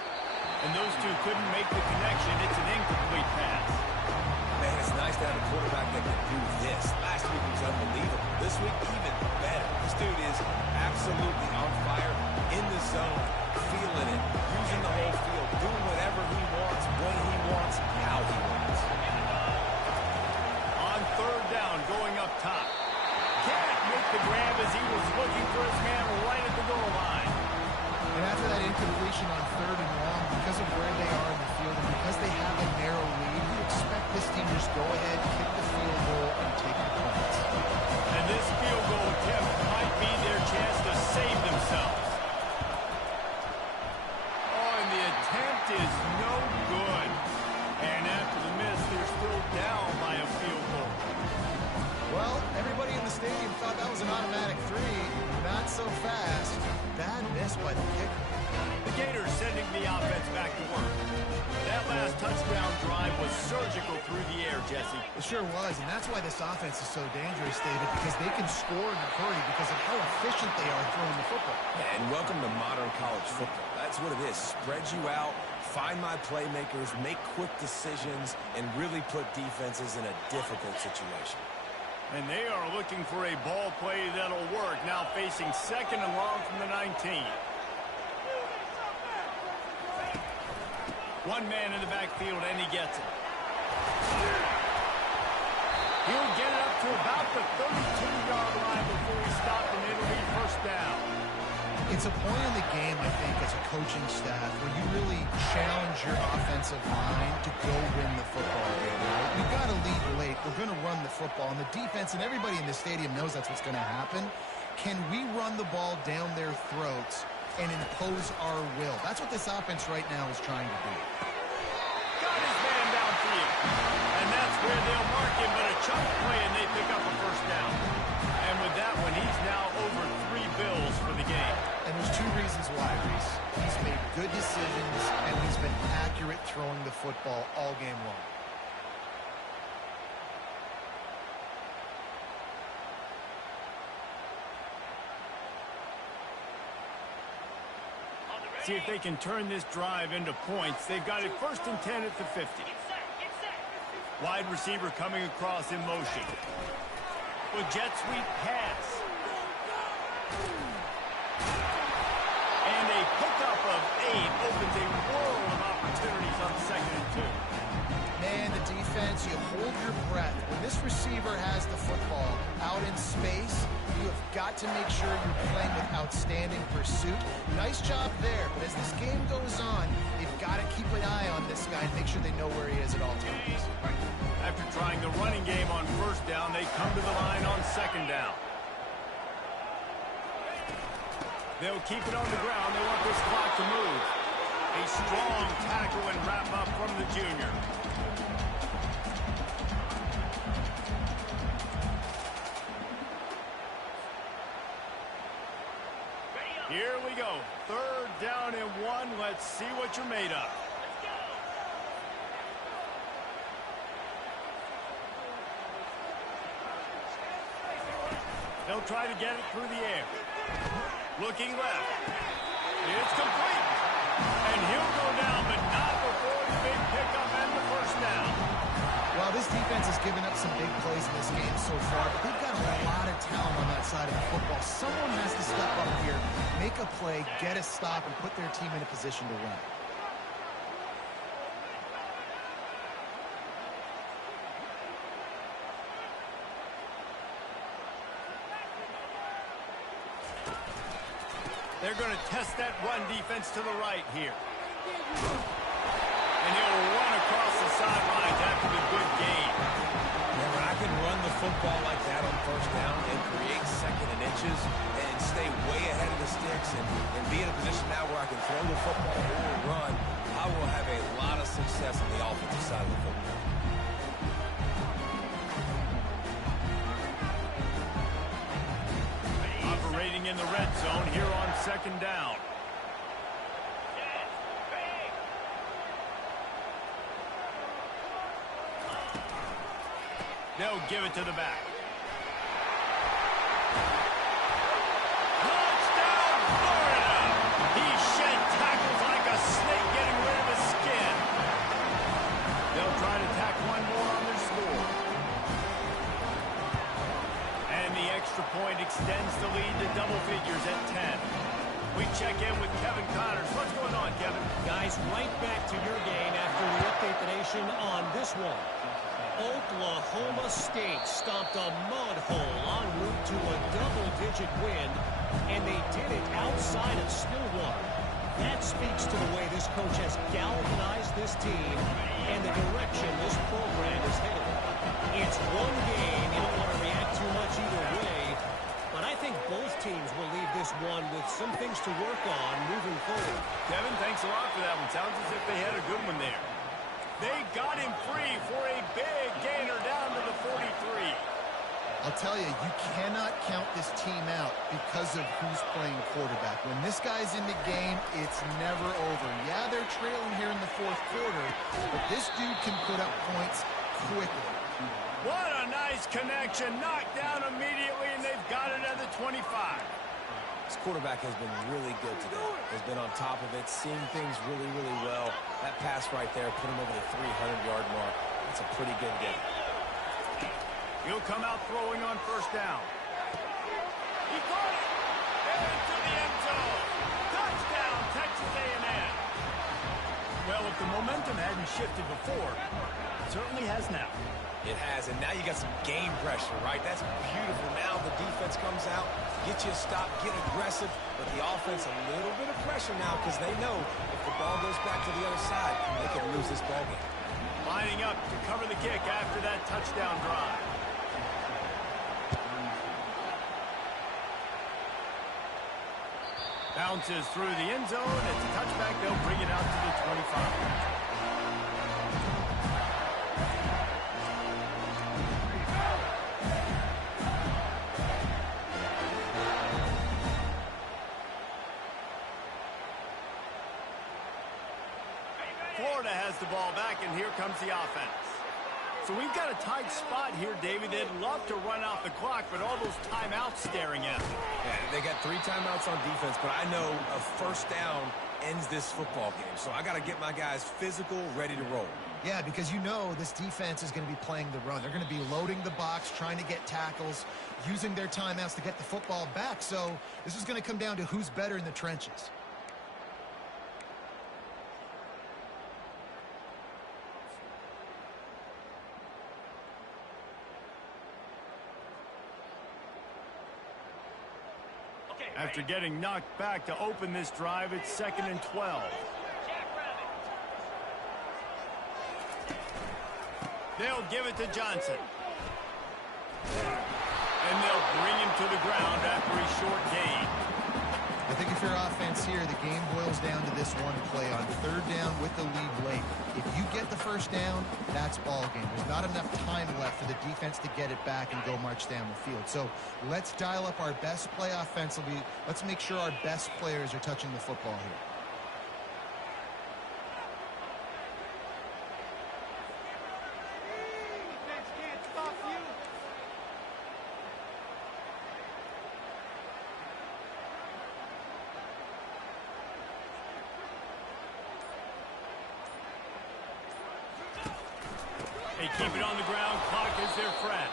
And those two couldn't make the connection. It's an incomplete pass. Man, it's nice to have a quarterback that can do this. Last week was unbelievable. This week, even better. This dude is absolutely on fire, in the zone, feeling it, using the whole field, doing whatever he wants, when he wants, how he wants. On third down, going up top. Can't make the grab as he was looking for his man right at the goal line. And after that incompletion on 3rd and long, because of where they are in the field and because they have a narrow lead, you expect this team to just go ahead, kick the field goal, and take the points. And this field goal attempt might be their chance to save themselves. Oh, and the attempt is no good. And after the miss, they're still down by a field goal. Well, everybody in the stadium thought that was an automatic 3. Not so fast. Bad miss by the kicker. The Gators sending the offense back to work. last touchdown drive was surgical through the air, Jesse. It sure was, and that's why this offense is so dangerous, David, because they can score in a hurry because of how efficient they are throwing the football. Yeah, and welcome to modern college football. That's what it is. Spread you out, find my playmakers, make quick decisions, and really put defenses in a difficult situation. And they are looking for a ball play that'll work. Now facing 2nd and long from the 19. One man in the backfield, and he gets it. He'll get it up to about the 32-yard line before he stopped, and it'll be first down. It's a point in the game, I think, as a coaching staff, where you really challenge your offensive line to go win the football game. Right? We've got to lead late. We're going to run the football, and the defense and everybody in the stadium knows that's what's going to happen. Can we run the ball down their throats and impose our will? That's what this offense right now is trying to do. Got his man downfield. And that's where they'll mark him, but a chunk play, and they pick up a first down. And with that one, he's now over 3 bills for the game. And there's 2 reasons why, Reese. He's made good decisions, and he's been accurate throwing the football all game long. See if they can turn this drive into points. They've got it 1st and 10 at the 50. Wide receiver coming across in motion. With jet sweep pass. And a pickup of 8 opens a world of opportunities on 2nd and 2. Man, the defense, you hold your breath. When this receiver has the football out in space, you have got to make sure you're playing with outstanding pursuit. Nice job there, but as this game goes on, you've got to keep an eye on this guy and make sure they know where he is at all times. After trying the running game on 1st down, they come to the line on 2nd down. They'll keep it on the ground. They want this clock to move. A strong tackle and wrap up from the junior. Here we go. 3rd down and 1. Let's see what you're made of. They'll try to get it through the air. Looking left. It's complete. And he'll go down, but not before the big pickup and the first down. Well, this defense has given up some big plays in this game so far, but they've got a lot of talent on that side of the football. Someone has to step up here, make a play, get a stop, and put their team in a position to win. They're going to test that run defense to the right here. And he'll run across the sidelines after the good gain. Now, when I can run the football like that on 1st down and create 2nd and inches and stay way ahead of the sticks and be in a position now where I can throw the football or run, I will have a lot of success on the offensive side of the football. Operating in the red zone here on 2nd down. They'll give it to the back. Touchdown, Florida! He shed tackles like a snake getting rid of his skin. They'll try to tack one more on their score. And the extra point extends the lead to double figures at 10. We check in with Kevin Connors. What's going on, Kevin? Guys, right back to your game after we update the nation on this one. Oklahoma State stomped a mud hole en route to a double-digit win, and they did it outside of Stillwater. That speaks to the way this coach has galvanized this team and the direction this program is headed. It's one game. You don't want to react too much either way, but I think both teams will leave this one with some things to work on moving forward. Kevin, thanks a lot for that one. Sounds as if they had a good one there. They got him free for a big gainer down to the 43. I'll tell you, you cannot count this team out because of who's playing quarterback. When this guy's in the game, it's never over. Yeah, they're trailing here in the fourth quarter, but this dude can put up points quickly. What a nice connection. Knocked down immediately, and they've got it at the 25. This quarterback has been really good today. Has been on top of it, seeing things really, really well. That pass right there put him over the 300-yard mark. That's a pretty good game. He'll come out throwing on first down. He caught it. Into the end zone. Touchdown, Texas A&M. Well, if the momentum hadn't shifted before, it certainly has now. It has, and now you got some game pressure, right? That's beautiful. Now the defense comes out, get you a stop, get aggressive, but the offense a little bit of pressure now because they know if the ball goes back to the other side, they could lose this ball game. Lining up to cover the kick after that touchdown drive. Bounces through the end zone. It's a touchback. They'll bring it out to the 25. Florida has the ball back, and here comes the offense. So we've got a tight spot here, David. They'd love to run out the clock, but all those timeouts staring at them. Yeah, they got 3 timeouts on defense, but I know a first down ends this football game. So I got to get my guys physical, ready to roll. Yeah, because you know this defense is going to be playing the run. They're going to be loading the box, trying to get tackles, using their timeouts to get the football back. So this is going to come down to who's better in the trenches. After getting knocked back to open this drive, it's 2nd and 12. They'll give it to Johnson. And they'll bring him to the ground after a short gain. I think if you're offense here, the game boils down to this one play on 3rd down with the lead late. If you get the first down, that's ball game. There's not enough time left for the defense to get it back and go march down the field. So let's dial up our best play offensively. Let's make sure our best players are touching the football here. They keep it on the ground. Clock is their friend.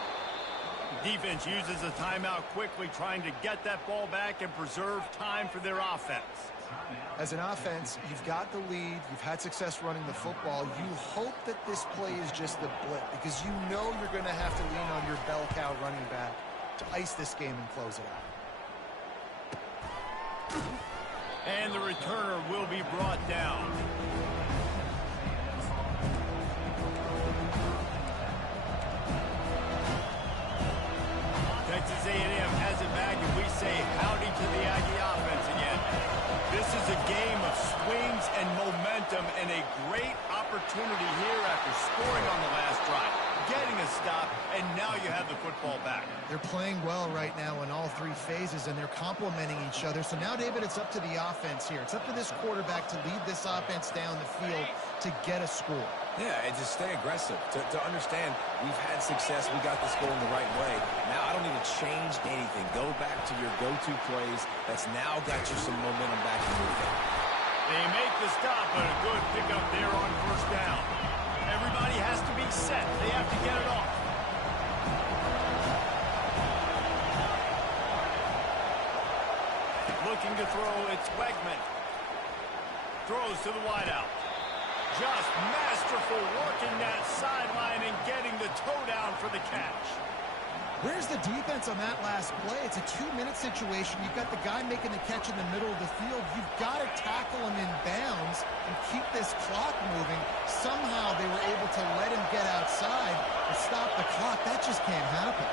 Defense uses a timeout quickly, trying to get that ball back and preserve time for their offense. As an offense, you've got the lead. You've had success running the football. You hope that this play is just the blip because you know you're going to have to lean on your bell cow running back to ice this game and close it out. And the returner will be brought down. Texas A&M has it back, and we say howdy to the Aggie offense again. This is a game of swings and momentum and a great opportunity here after scoring on the last drive, getting a stop, and now you have the football back. They're playing well right now in all 3 phases, and they're complementing each other. So now, David, it's up to the offense here. It's up to this quarterback to lead this offense down the field to get a score. Yeah, and just stay aggressive. To understand, we've had success. We got this going the right way. Now I don't need to change anything. Go back to your go-to plays. That's now got you some momentum back in your game. They make the stop, but a good pickup there on first down. Everybody has to be set. They have to get it off. Looking to throw, it's Wegman. Throws to the wideout. Just masterful working that sideline and getting the toe down for the catch. Where's the defense on that last play? It's a 2-minute situation. You've got the guy making the catch in the middle of the field. You've got to tackle him in bounds and keep this clock moving. Somehow they were able to let him get outside and stop the clock. That just can't happen.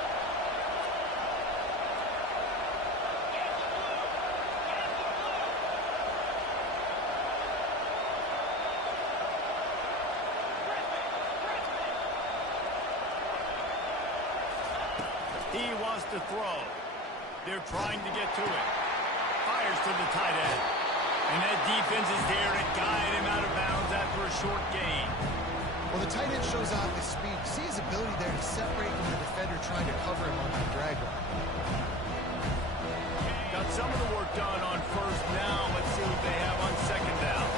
He wants to throw. They're trying to get to it. Fires to the tight end. And that defense is there to guide him out of bounds after a short gain. Well, the tight end shows off his speed. See his ability there to separate from the defender trying to cover him on the drag route. Got some of the work done on first down. Let's see what they have on second down.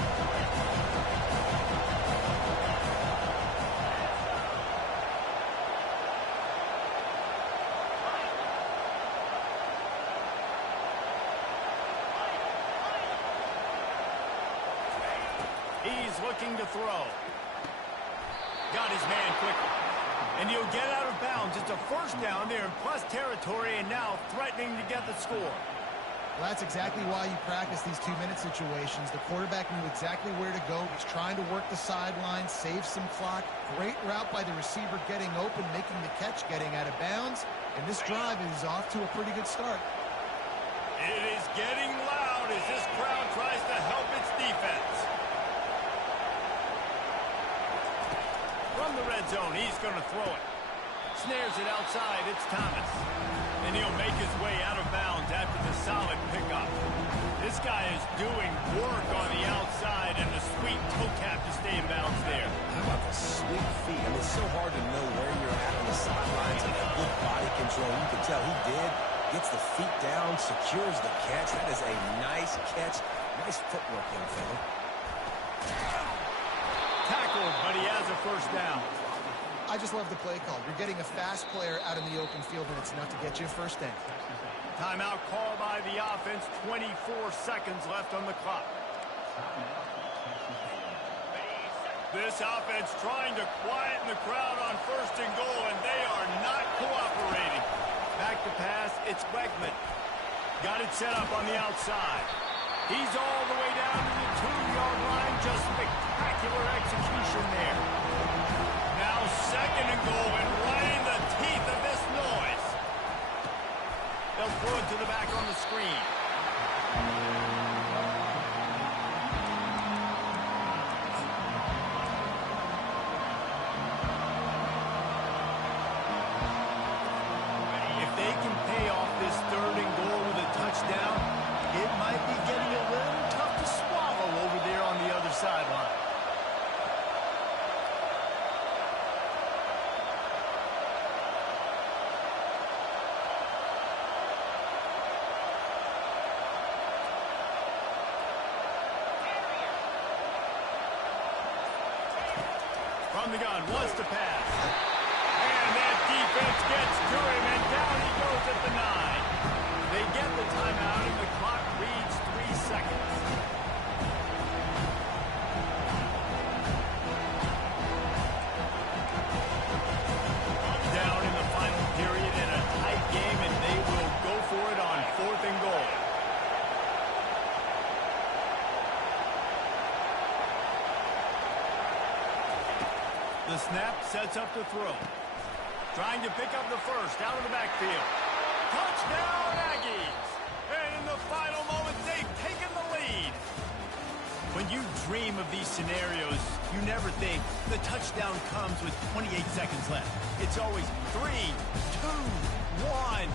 He's looking to throw. Got his man quickly. And he'll get out of bounds. It's a first down there in plus territory and now threatening to get the score. Well, that's exactly why you practice these 2-minute situations. The quarterback knew exactly where to go. He's trying to work the sideline, save some clock. Great route by the receiver getting open, making the catch, getting out of bounds. And this drive is off to a pretty good start. It is getting loud as this crowd tries to help its defense. From the red zone, he's going to throw it. Snares it outside. It's Thomas. And he'll make his way out of bounds after the solid pickup. This guy is doing work on the outside and a sweet toe cap to stay in bounds there. How about the sweet feet? I mean, it's so hard to know where you're at on the sidelines and that good body control. You can tell he did. Gets the feet down, secures the catch. That is a nice catch. Nice footwork, young fella. Tackled, but he has a first down. I just love the play call. You're getting a fast player out in the open field, and it's enough to get you a first down. Timeout call by the offense. 24 seconds left on the clock. This offense trying to quieten the crowd on first and goal, and they are not cooperating. Back to pass, it's Wegman. Got it set up on the outside. He's all the way down to the 2-yard line. Just spectacular execution there. Now second and goal, and right in the teeth of this noise. They'll throw it to the back on the screen. If they can pay off this third and goal with a touchdown, it might be getting a little tough to swallow over there on the other sideline. From the gun, wants to pass. And that defense gets to him, and down he goes at the 9. They get the timeout, and the clock reads 3 seconds. Down in the final period in a tight game, and they will go for it on fourth and goal. The snap sets up the throw. Trying to pick up the first out of the backfield. Touchdown, Aggies! And in the final moments, they've taken the lead. When you dream of these scenarios, you never think the touchdown comes with 28 seconds left. It's always 3, 2, 1,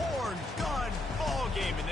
horn, gun, ball game. And